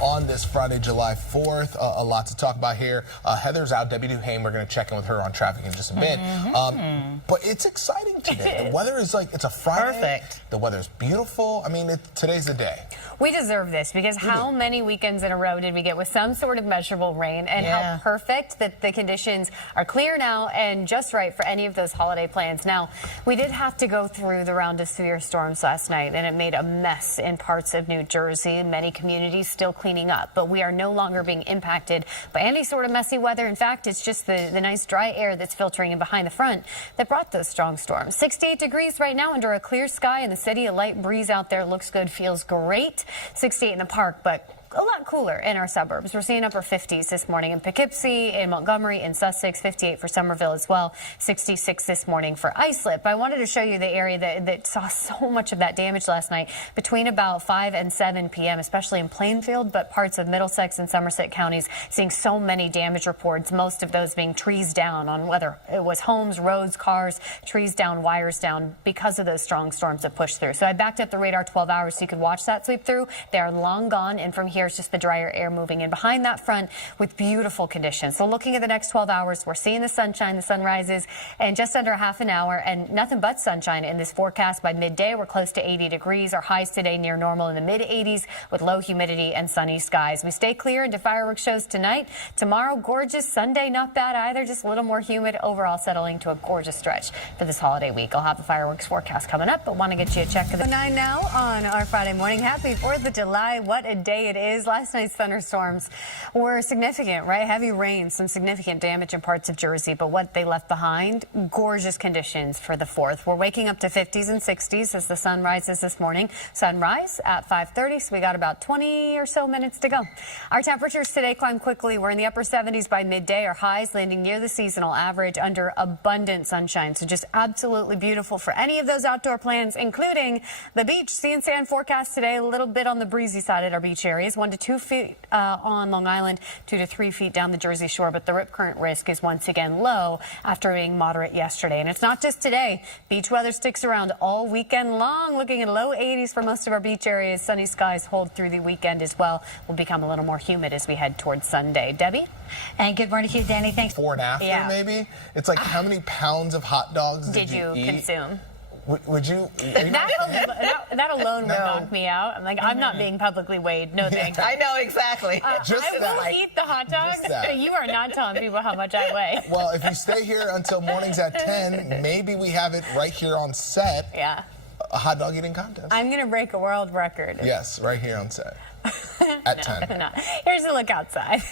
on this Friday, July 4th. A lot to talk about here. Heather's out. Debbie Duhane, we're going to check in with her on traffic in just a bit. But it's exciting today. The weather is like, it's a Friday. Perfect. The weather's beautiful. I mean, today's the day. We deserve this because how many weekends in a row did we get with some sort of measurable rain, and how perfect that the conditions are clear now and just right for any of those holiday plans. Now, we did have to go through the round of severe storms last night, and it made a mess in parts of New Jersey. Many communities still cleaning up, but we are no longer being impacted by any sort of messy weather. In fact, it's just the nice dry air that's filtering in behind the front that brought those strong storms. 68 degrees right now under a clear sky in the city. A light breeze out there looks good, feels great. 68 in the park, but a lot cooler in our suburbs. We're seeing upper 50s this morning in Poughkeepsie, in Montgomery, in Sussex, 58 for Somerville as well, 66 this morning for Islip. I wanted to show you the area that saw so much of that damage last night between about 5 and 7 p.m., especially in Plainfield, but parts of Middlesex and Somerset counties seeing so many damage reports, most of those being trees down on whether it was homes, roads, cars, trees down, wires down because of those strong storms that pushed through. So I backed up the radar 12 hours so you could watch that sweep through. They are long gone, and from here it's just the drier air moving in behind that front with beautiful conditions. So looking at the next 12 hours, we're seeing the sunshine, the sun rises in just under a half an hour, and nothing but sunshine in this forecast. By midday, we're close to 80 degrees. Our highs today near normal in the mid 80s with low humidity and sunny skies. We stay clear into fireworks shows tonight. Tomorrow, gorgeous. Sunday, not bad either, just a little more humid. Overall, settling to a gorgeous stretch for this holiday week. I'll have the fireworks forecast coming up, but want to get you a check of the 9 now on our Friday morning. Happy 4th of July. What a day it is. Last night's thunderstorms were significant, right? Heavy rain, some significant damage in parts of Jersey, but what they left behind, gorgeous conditions for the 4th. We're waking up to 50s and 60s as the sun rises this morning. Sunrise at 5:30, so we got about 20 or so minutes to go. Our temperatures today climb quickly. We're in the upper 70s by midday. Our highs landing near the seasonal average under abundant sunshine, so just absolutely beautiful for any of those outdoor plans, including the beach. Sea and sand forecast today, a little bit on the breezy side at our beach areas, 1 to 2 feet on Long Island, 2 to 3 feet down the Jersey Shore, but the rip current risk is once again low after being moderate yesterday. And it's not just today. Beach weather sticks around all weekend long, looking at low 80s for most of our beach areas. Sunny skies hold through the weekend as well. Will become a little more humid as we head towards Sunday. Debbie? And good morning to you, Danny. Thanks. Before and after, maybe? It's like, how many pounds of hot dogs did you eat? Consume? Would you? That alone would knock me out. I'm like, I'm not being publicly weighed. No thanks. I know exactly. I will eat the hot dogs. You are not telling people how much I weigh. Well, if you stay here until mornings at 10, maybe we have it right here on set. Yeah. A hot dog eating contest. I'm going to break a world record. Yes, right here on set. At 10. No. Here's a look outside.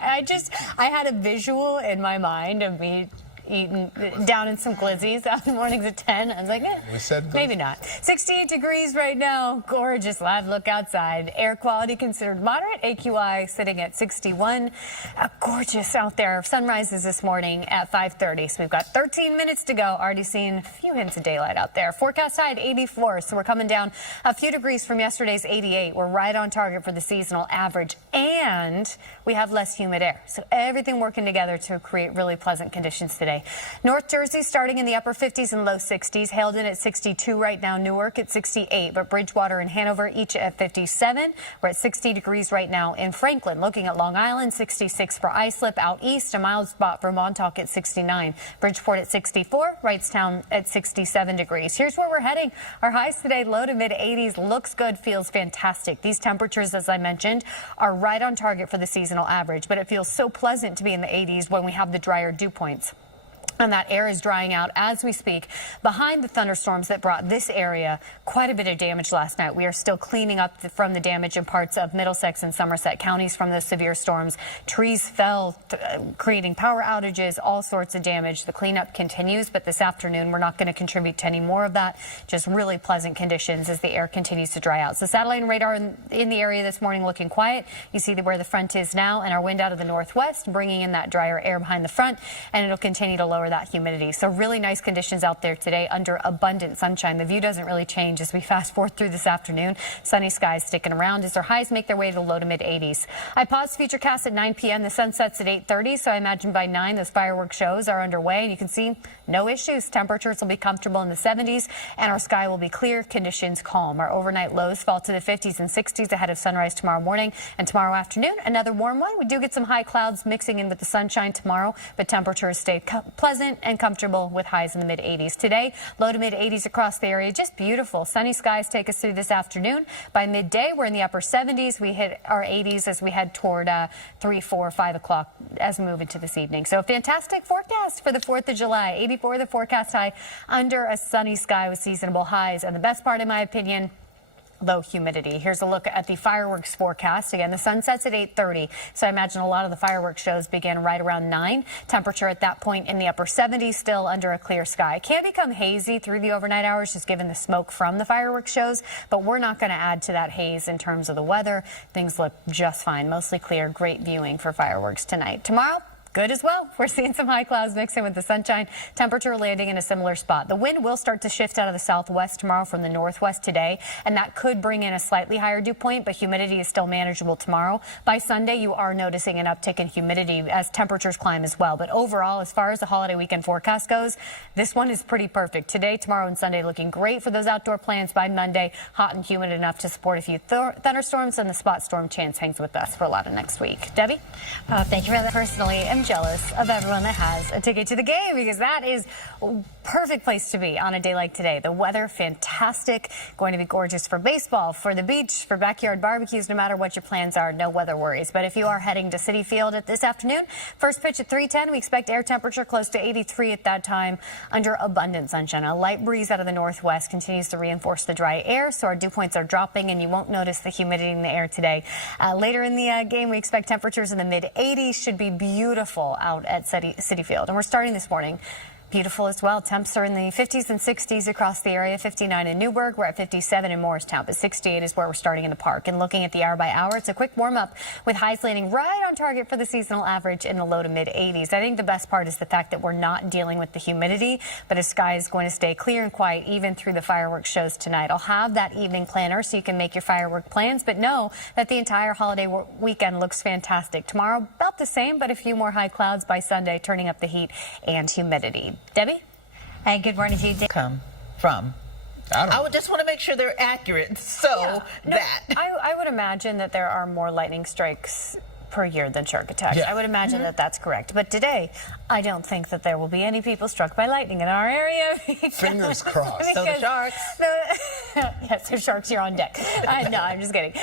I had a visual in my mind of me eating down in some glizzies on the mornings at 10. I was like, we said maybe not. 68 degrees right now. Gorgeous live look outside. Air quality considered moderate. AQI sitting at 61. Gorgeous out there. Sunrise is this morning at 5:30. So we've got 13 minutes to go. Already seen a few hints of daylight out there. Forecast high at 84. So we're coming down a few degrees from yesterday's 88. We're right on target for the seasonal average. And we have less humid air. So everything working together to create really pleasant conditions today. North Jersey starting in the upper 50s and low 60s. Haledon at 62 right now. Newark at 68. But Bridgewater and Hanover each at 57. We're at 60 degrees right now in Franklin. Looking at Long Island, 66 for Islip. Out east, a mild spot for Montauk at 69. Bridgeport at 64. Wrightstown at 67 degrees. Here's where we're heading. Our highs today, low to mid 80s. Looks good, feels fantastic. These temperatures, as I mentioned, are right on target for the seasonal average. But it feels so pleasant to be in the 80s when we have the drier dew points. And that air is drying out as we speak behind the thunderstorms that brought this area quite a bit of damage last night. We are still cleaning up from the damage in parts of Middlesex and Somerset counties from those severe storms. Trees fell, creating power outages, all sorts of damage. The cleanup continues, but this afternoon we're not going to contribute to any more of that. Just really pleasant conditions as the air continues to dry out. So satellite and radar in the area this morning looking quiet. You see where the front is now, and our wind out of the northwest bringing in that drier air behind the front, and it'll continue to lower lower that humidity. So really nice conditions out there today under abundant sunshine. The view doesn't really change as we fast forward through this afternoon. Sunny skies sticking around as our highs make their way to the low to mid 80s. I paused Futurecast at 9 p.m. The sun sets at 8:30, so I imagine by 9 those fireworks shows are underway, and you can see no issues. Temperatures will be comfortable in the 70s, and our sky will be clear, conditions calm. Our overnight lows fall to the 50s and 60s ahead of sunrise tomorrow morning, and tomorrow afternoon another warm one. We do get some high clouds mixing in with the sunshine tomorrow, but temperatures stay pleasant and comfortable with highs in the mid 80s. Today, low to mid 80s across the area. Just beautiful. Sunny skies take us through this afternoon. By midday, we're in the upper 70s. We hit our 80s as we head toward 3, 4, 5 o'clock as we move into this evening. So a fantastic forecast for the 4th of July. 84 the forecast high under a sunny sky with seasonable highs. And the best part, in my opinion, low humidity. Here's a look at the fireworks forecast. Again, the sun sets at 8:30, so I imagine a lot of the fireworks shows begin right around 9. Temperature at that point in the upper 70s, still under a clear sky. It can become hazy through the overnight hours, just given the smoke from the fireworks shows, but we're not going to add to that haze in terms of the weather. Things look just fine. Mostly clear. Great viewing for fireworks tonight. Tomorrow, good as well. We're seeing some high clouds mix in with the sunshine. Temperature landing in a similar spot. The wind will start to shift out of the southwest tomorrow from the northwest today, and that could bring in a slightly higher dew point, but humidity is still manageable tomorrow. By Sunday, you are noticing an uptick in humidity as temperatures climb as well. But overall, as far as the holiday weekend forecast goes, this one is pretty perfect. Today, tomorrow, and Sunday looking great for those outdoor plans. By Monday, hot and humid enough to support a few thunderstorms, and the spot storm chance hangs with us for a lot of next week. Debbie? Thank you for that. Personally, I'm jealous of everyone that has a ticket to the game, because that is a perfect place to be on a day like today. The weather, fantastic. Going to be gorgeous for baseball, for the beach, for backyard barbecues. No matter what your plans are, no weather worries. But if you are heading to Citi Field at this afternoon, first pitch at 3:10. We expect air temperature close to 83 at that time under abundant sunshine. A light breeze out of the northwest continues to reinforce the dry air, so our dew points are dropping, and you won't notice the humidity in the air today. Later in the game, we expect temperatures in the mid 80s. Should be beautiful out at Citi Field. And we're starting this morning beautiful as well. Temps are in the 50s and 60s across the area. 59 in Newburgh. We're at 57 in Morristown, but 68 is where we're starting in the park. And looking at the hour by hour, it's a quick warm up with highs landing right on target for the seasonal average in the low to mid 80s. I think the best part is the fact that we're not dealing with the humidity, but the sky is going to stay clear and quiet even through the fireworks shows tonight. I'll have that evening planner so you can make your firework plans, but know that the entire holiday weekend looks fantastic. Tomorrow, about the same, but a few more high clouds by Sunday, turning up the heat and humidity. Debbie? And good morning to you, Dave. Come from? I would just want to make sure they're accurate. So I would imagine that there are more lightning strikes per year than shark attacks. I would imagine that that's correct. But today, I don't think that there will be any people struck by lightning in our area. Fingers crossed. So the sharks. Yes, so sharks, you're on deck. No, I'm just kidding.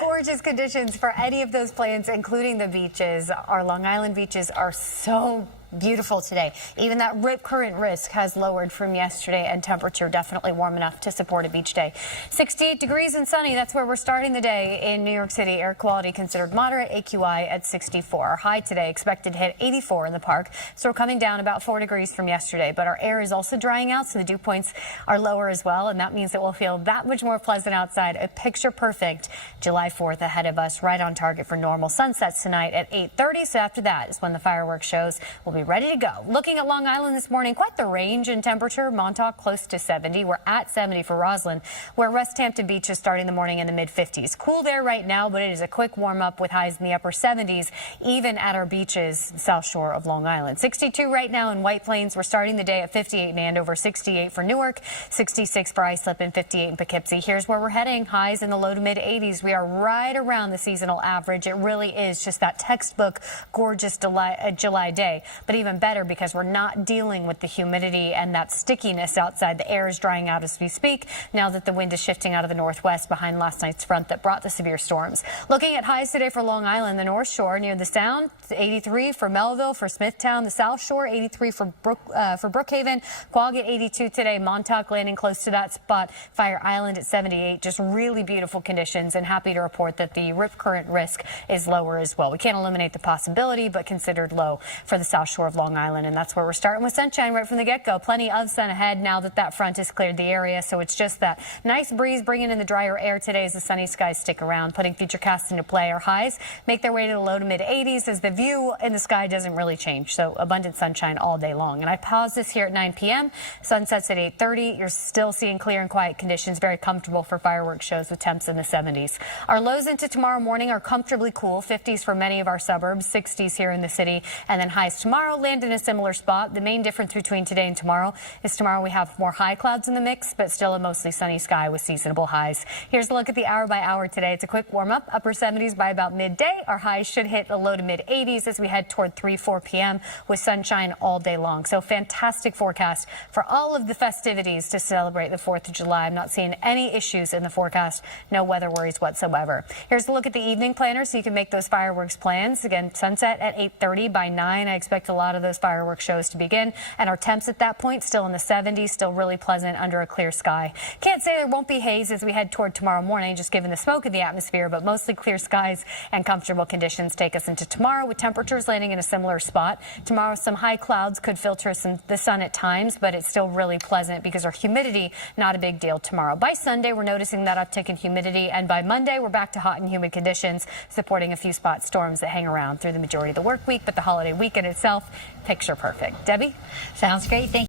Gorgeous conditions for any of those plans, including the beaches. Our Long Island beaches are so beautiful today. Even that rip current risk has lowered from yesterday, and temperature definitely warm enough to support a beach day. 68 degrees and sunny. That's where we're starting the day in New York City. Air quality considered moderate. AQI at 64. Our high today expected to hit 84 in the park. So we're coming down about 4 degrees from yesterday, but our air is also drying out, so the dew points are lower as well, and that means that we'll feel that much more pleasant outside. A picture perfect July 4th ahead of us, right on target for normal sunsets tonight at 8:30. So after that is when the fireworks shows will be ready to go. Looking at Long Island this morning, quite the range in temperature. Montauk close to 70. We're at 70 for Roslyn, where West Hampton Beach is starting the morning in the mid 50s. Cool there right now, but it is a quick warm up with highs in the upper 70s, even at our beaches, south shore of Long Island. 62 right now in White Plains. We're starting the day at 58 in Andover, 68 for Newark, 66 for Islip, and 58 in Poughkeepsie. Here's where we're heading. Highs in the low to mid 80s. We are right around the seasonal average. It really is just that textbook gorgeous July day, but even better because we're not dealing with the humidity and that stickiness outside. The air is drying out as we speak now that the wind is shifting out of the northwest behind last night's front that brought the severe storms. Looking at highs today for Long Island, the North Shore near the Sound, 83 for Melville, for Smithtown, the South Shore, 83 for Brookhaven, Quagga 82 today, Montauk landing close to that spot, Fire Island at 78. Just really beautiful conditions, and happy to report that the rip current risk is lower as well. We can't eliminate the possibility, but considered low for the South Shore. offshore of Long Island, and that's where we're starting with sunshine right from the get-go. Plenty of sun ahead now that that front has cleared the area, so it's just that nice breeze bringing in the drier air today as the sunny skies stick around. Putting Futurecast into play, our highs make their way to the low to mid-80s as the view in the sky doesn't really change, so abundant sunshine all day long. And I pause this here at 9 p.m. Sun sets at 8:30. You're still seeing clear and quiet conditions, very comfortable for fireworks shows with temps in the 70s. Our lows into tomorrow morning are comfortably cool, 50s for many of our suburbs, 60s here in the city, and then highs tomorrow land in a similar spot. The main difference between today and tomorrow is tomorrow we have more high clouds in the mix, but still a mostly sunny sky with seasonable highs. Here's a look at the hour by hour today. It's a quick warm up, upper 70s by about midday. Our highs should hit the low to mid 80s as we head toward 3-4 p.m. with sunshine all day long. So fantastic forecast for all of the festivities to celebrate the 4th of July. I'm not seeing any issues in the forecast, no weather worries whatsoever. Here's a look at the evening planner so you can make those fireworks plans. Again, sunset at 8:30. By 9, I expect a lot of those fireworks shows to begin, and our temps at that point still in the 70s, still really pleasant under a clear sky. Can't say there won't be haze as we head toward tomorrow morning, just given the smoke in the atmosphere, but mostly clear skies and comfortable conditions take us into tomorrow with temperatures landing in a similar spot. Tomorrow, some high clouds could filter the sun at times, but it's still really pleasant because our humidity, not a big deal tomorrow. By Sunday, we're noticing that uptick in humidity, and by Monday, we're back to hot and humid conditions, supporting a few spot storms that hang around through the majority of the work week, but the holiday weekend itself, picture perfect. Debbie? Sounds great. Thank you.